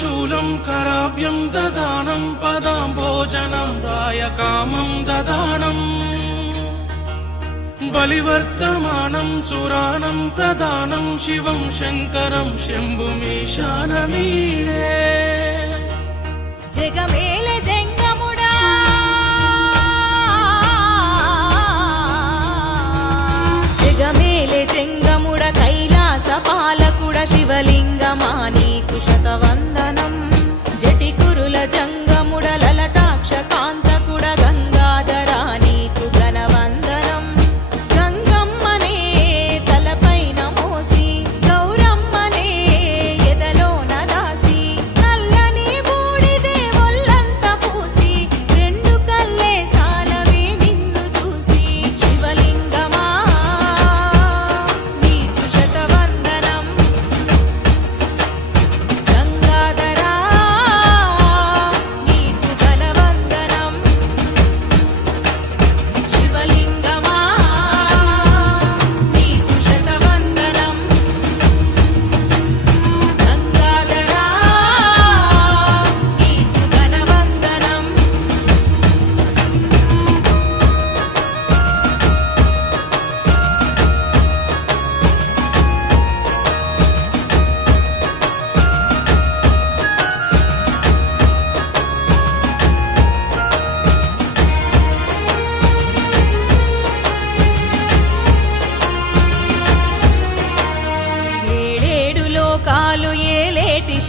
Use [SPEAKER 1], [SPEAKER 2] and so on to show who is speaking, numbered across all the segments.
[SPEAKER 1] త్రిశూలం కరాభ్యం దదానం పదాం భోజనం రాయకామం దదానం. బలివర్తమానం సురానం ప్రధానం శివం శంకరం శంభుమీశానమీడే
[SPEAKER 2] జగమేల జంగముడా. జగమేలే జంగముడ కైలాస jungle.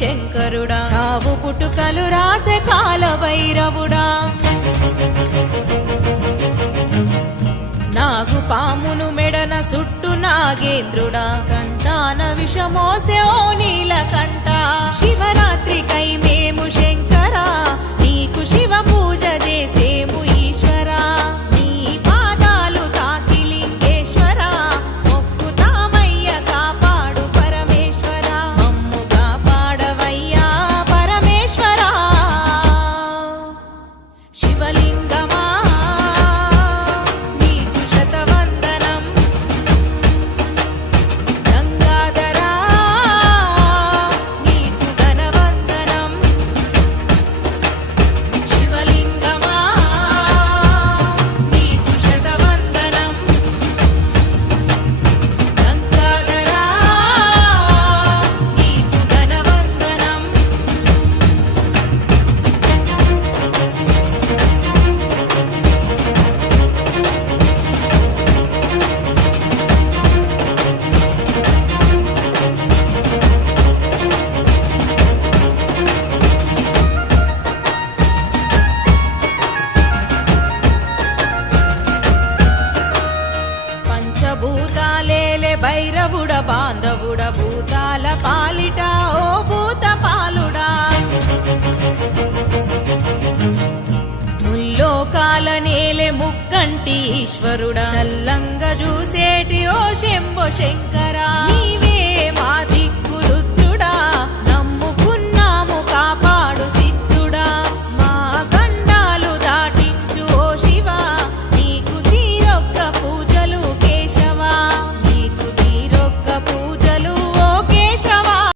[SPEAKER 2] శంకరుడా. సావు పుట్టుకలు రాసే కాల భైరవుడా నాగు పామును మెడన సుట్టు నాగేంద్రుడా. సంతాన విషమోసే ఓ నీలకంఠ బాంధవుడ భూతాల పాలిట ఓ భూత పాలుడా. ముల్లోకాల నేలే ముక్కంటి ఈశ్వరుడా. చల్లంగా చూసేటి ఓ శంభో శంకరా.